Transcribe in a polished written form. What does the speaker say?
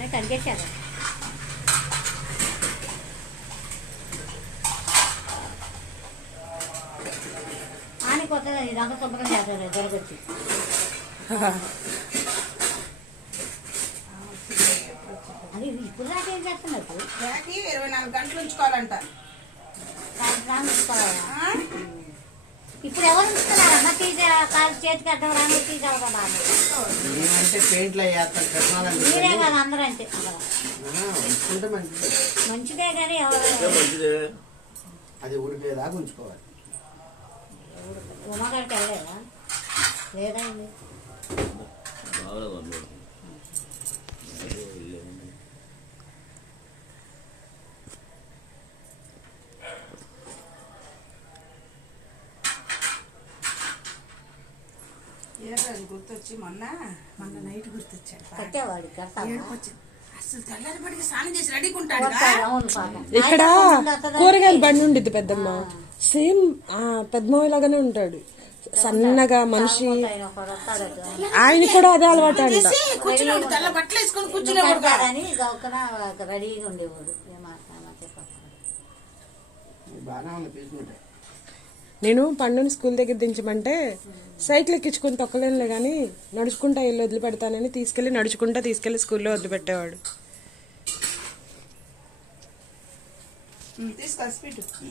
ఉన్నాయి కడిగేసారు. ఆని కొత్తగా ఇదంతా శుభ్రం చేస్తారు దొరకొచ్చి. అది ఇప్పుడు దాకా ఏం చేస్తున్నారు? 24 గంటలు ఉంచుకోవాలంట. ఇప్పుడు ఎవరు ఉంచుతున్నారన్నా తీసి కాలు చేతికి అడ్డం రాను తీసి అవుతారా? మీరే కదా అందరూ అంటే మంచిదే కానీ అది ఉడికేదాకా ఉంచుకోవాలి. ఉమాగాడికి వెళ్ళలేదా? లేదా గుర్తొచ్చి మొన్న నైట్ గుర్తొచ్చాడు. కట్టేవాడు అసలు తెల్లారిపడికి స్నానం చేసి రెడీకుంటాడు. ఇక్కడ కూరగాయల బండి ఉండిద్ది పెద్దమ్మ, సేమ్ పెద్దమ్మ లాగానే ఉంటాడు, సన్నగా మనిషి. ఆయన కూడా అదే అలవాటు అంట. తెల్ల బట్టలు వేసుకొని కూర్చునేవాడు. రెడీగా ఉండేవాడు. నేను పండుని స్కూల్ దగ్గర దించమంటే సైకిల్ ఎక్కించుకుని తొక్కలేనులే కానీ నడుచుకుంటా వెళ్ళి వదిలిపెడతానని తీసుకెళ్లి స్కూల్లో వదిలిపెట్టేవాడు. తీసుకొచ్చి